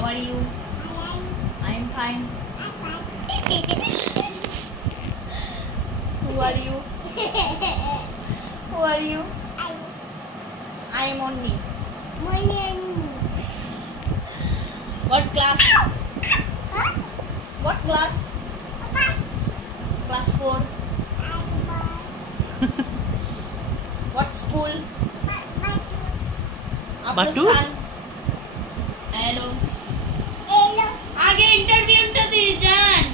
How are you? I am fine. Who are you? Who are you? I am Onni. What class? What class? Class 4. What school? Batu? Hello. आगे इंटरव्यू दी जान.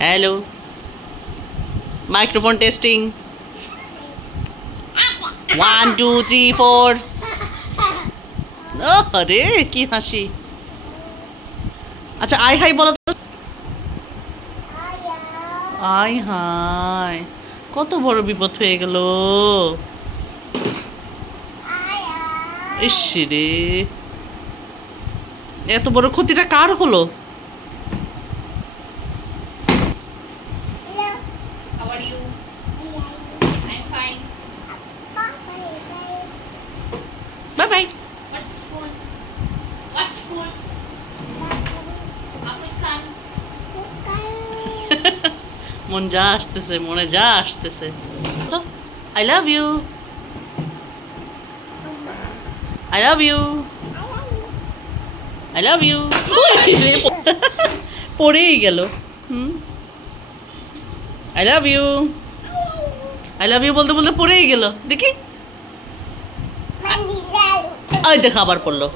Hello. Microphone testing. 1 2 3 4. আরে কি হাসি। আচ্ছা I high বলো তো। I high, কত বড় বিপদ হয়ে গেল। ইস রে, এত বড় ক্ষতিটা কার হলো? How are you? I'm fine. Bye bye. What school? What school? Afghanistan. মন যা আসতেছে, মনে যা আসতেছে। তো I love you, I love you, I love you. পড়েই গেল। I love you, I love you বলতে বলতে পড়েই গেল। দেখি, ওই দেখো আবার পড়লো।